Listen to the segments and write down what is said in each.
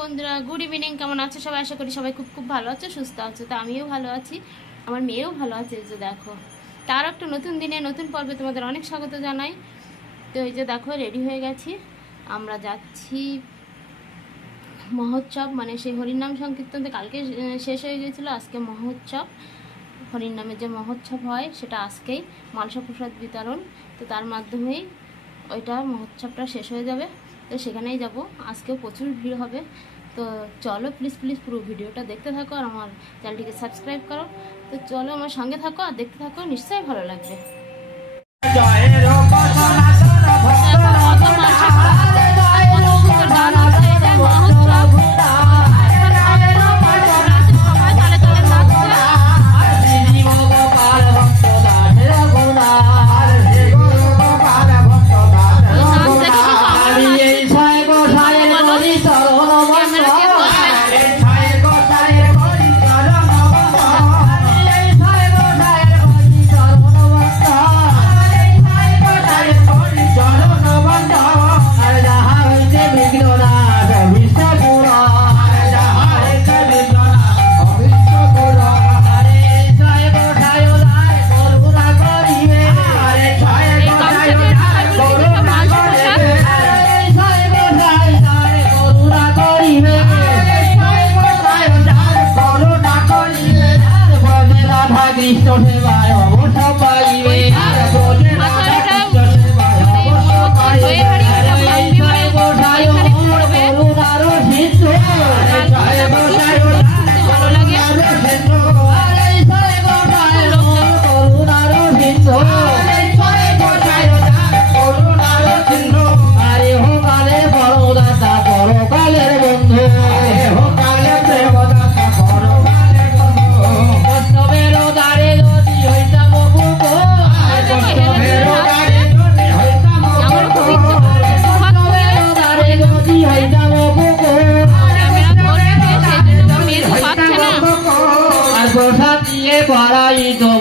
বন্ধুরা, good evening. কেমন আছো সবাই? আশা করি সবাই খুব খুব ভালো আছো, সুস্থ আছো। তো আমিও ভালো আছি, আমার মেয়েও ভালো আছে। এই যে দেখো, তার একটা নতুন দিনে নতুন পর্বে তোমাদের অনেক স্বাগত জানাই। তো এই যে দেখো, রেডি হয়ে গেছি, আমরা যাচ্ছি মহোৎসব, মানে সেই হরিনাম সংকীর্তন তো কালকে শেষ হয়ে গিয়েছিলো, আজকে মহোৎসব। হরিনামের যে মহোৎসব হয় সেটা আজকেই, মালসা প্রসাদ বিতরণ। তো তার মাধ্যমেই ওইটা মহোৎসবটা শেষ হয়ে যাবে, তো সেখানেই যাব। আজকেও প্রচুর ভিড় হবে। তো চলো প্লিজ প্লিজ পুরো ভিডিওটা দেখতে থাকো আর আমার চ্যানেলটিকে সাবস্ক্রাইব করো। তো চলো আমার সঙ্গে থাকো আর দেখতে থাকো, নিশ্চয়ই ভালো লাগবে।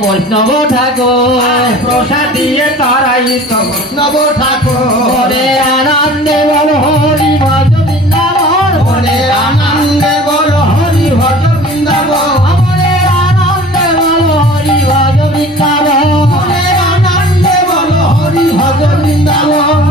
বৈষ্ণব ঠাকুর প্রসাদ দিয়ে তারাইত বৈষ্ণব ঠাকুর আনন্দে বল হরি ভজ বৃন্দাবন, আনন্দে বল হরি ভজ বৃন্দাবন, আনন্দে বল হরি ভজ বৃন্দাবন, আনন্দে বল হরি ভজ বৃন্দাবন।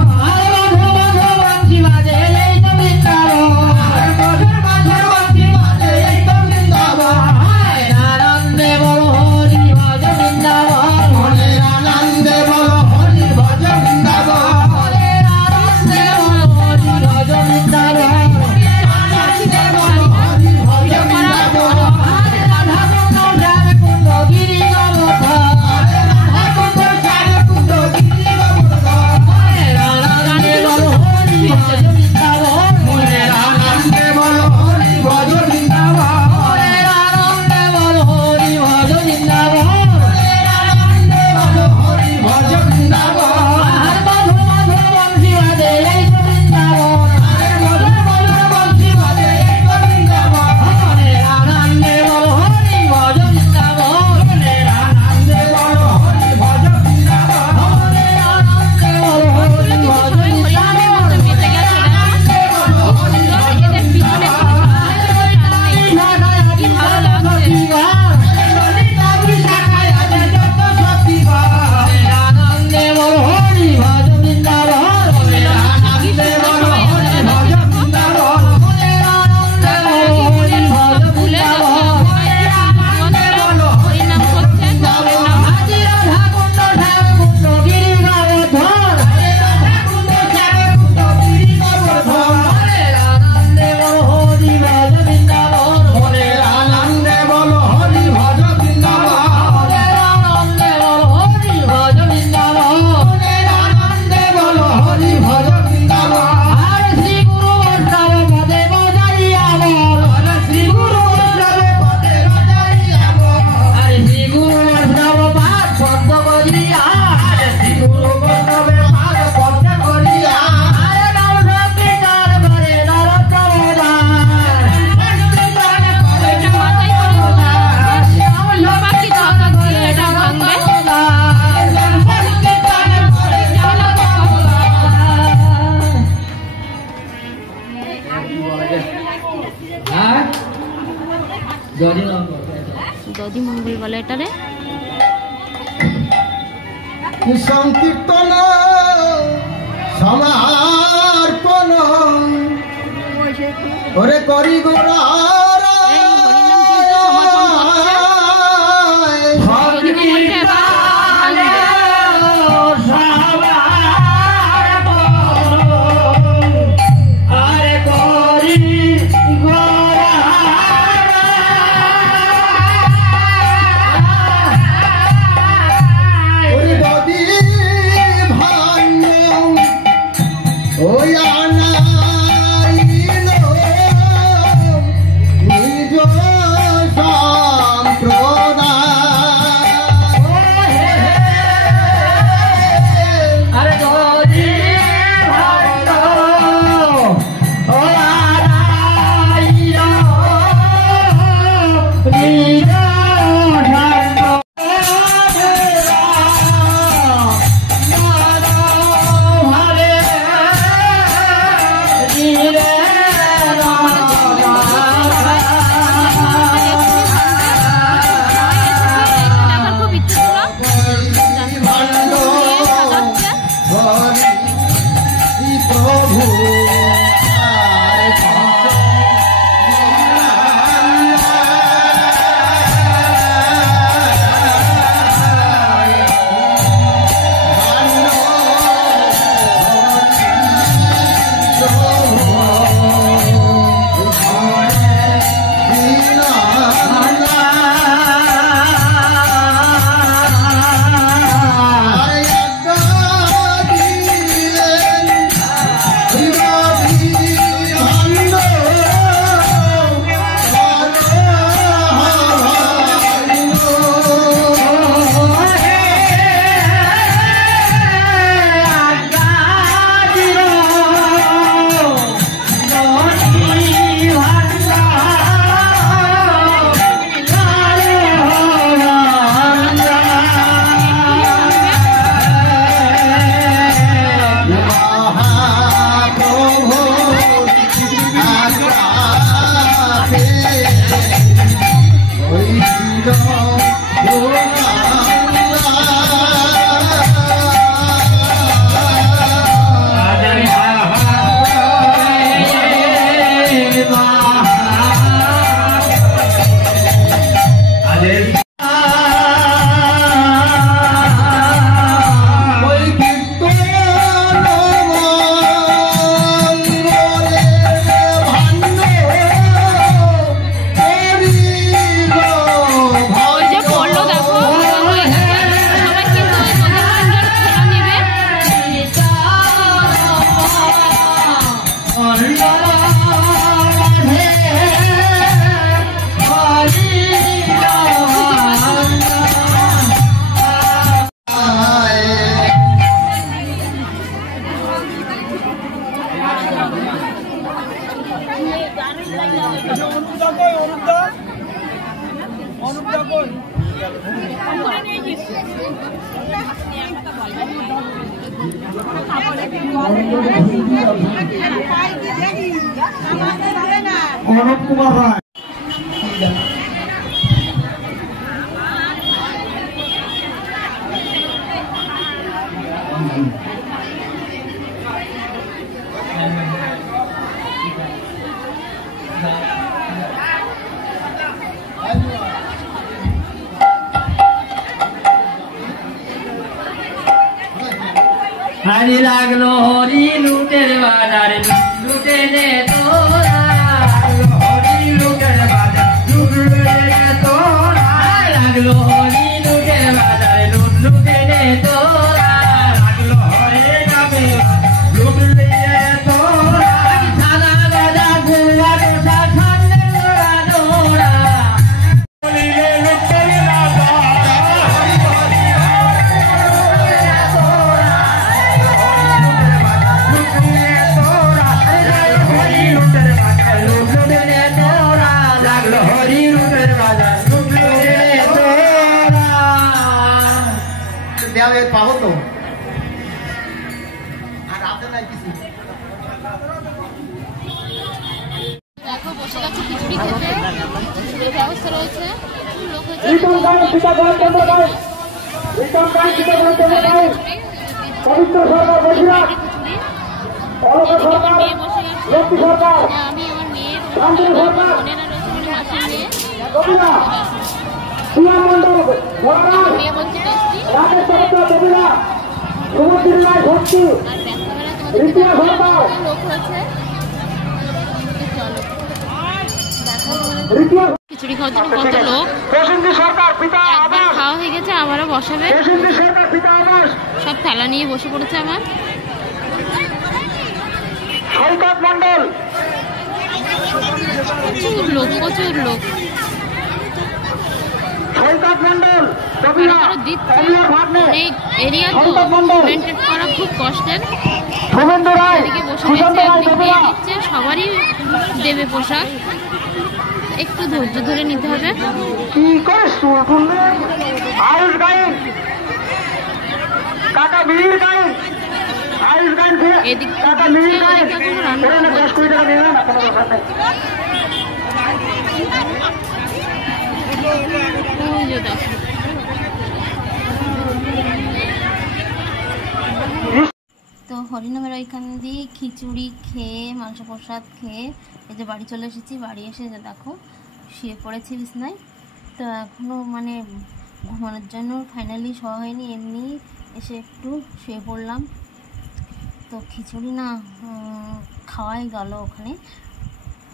হ্যাঁ দদি মঙ্গল বলে এটারে। সংকীর্তন সমার্পণ ওরে করি গোরা অনুপ কুমার রায় হারি লাগলো হরি লুটের বাজারে লুটে নে তোরা হরি লুটের বাজার লুটে নে তোরা লাগলো হরি লুটের বাজারে লুটে নে তোরা লাগলো হরি নামে লুটে নে তোরা সাদা গাদা গুয়া দোষা ছাড়লে তোরা তোরা বলিলে লুটে না তোরা বসে গেছে খিচুড়ি খেতে, খিচুড়ির ব্যবস্থা রয়েছে, লোক হয়েছে আমার মেয়ে বসে গেছে, আমি আমার মেয়ের বোনেরা রয়েছে, মানে মাসির মেয়ে, মেয়ে বলছে টেস্টি। আর ব্যবসাবেলা লোক হয়েছে। চলো খিচুড়ি খাওয়ার জন্য কত লোক, একবার খাওয়া হয়ে গেছে, আবারও বসাবে, সব থালা নিয়ে বসে পড়েছে আমার। প্রচুর লোক, প্রচুর লোক, কারো দিচ্ছে, অনেক এরিয়া তো মেনটেন করা খুব কষ্টের। এদিকে বসে গেছে, একদিক দিয়ে দিচ্ছে, সবারই দেবে পোশাক, একটু ধৈর্য ধরে নিতে হবে। এদিক তো হরিনামের ওইখান দিয়ে খিচুড়ি খেয়ে, মাংস প্রসাদ খেয়ে এই যে বাড়ি চলে এসেছি। বাড়ি এসে যে দেখো শুয়ে পড়েছি বিছনায়। তো এখনও মানে ঘুমানোর জন্য ফাইনালি শোয়া হয়নি, এমনি এসে একটু শুয়ে পড়লাম। তো খিচুড়ি না খাওয়াই গেল ওখানে,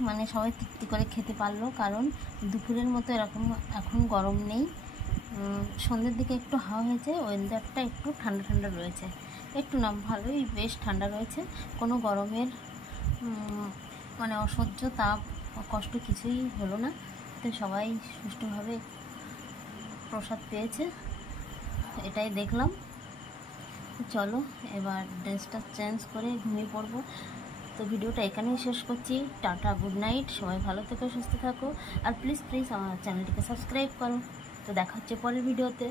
মানে সবাই তৃপ্তি করে খেতে পারলো, কারণ দুপুরের মতো এরকম এখন গরম নেই। সন্ধ্যের দিকে একটু হাওয়া হয়েছে, ওয়েদারটা একটু ঠান্ডা ঠান্ডা রয়েছে, একটু না ভালোই বেশ ঠান্ডা রয়েছে, কোনো গরমের মানে অসহ্য তাপ কষ্ট কিছুই হলো না। তো সবাই সুষ্ঠুভাবে প্রসাদ পেয়েছে, এটাই দেখলাম। চলো এবার ড্রেসটা চেঞ্জ করে ঘুমিয়ে পড়বো। তো ভিডিওটা এখানেই শেষ করছি। টাটা, গুড নাইট, সবাই ভালো থেকো, সুস্থ থাকো, আর প্লিজ আমার চ্যানেলটিকে সাবস্ক্রাইব করো। তো দেখা হচ্ছে পরের ভিডিওতে।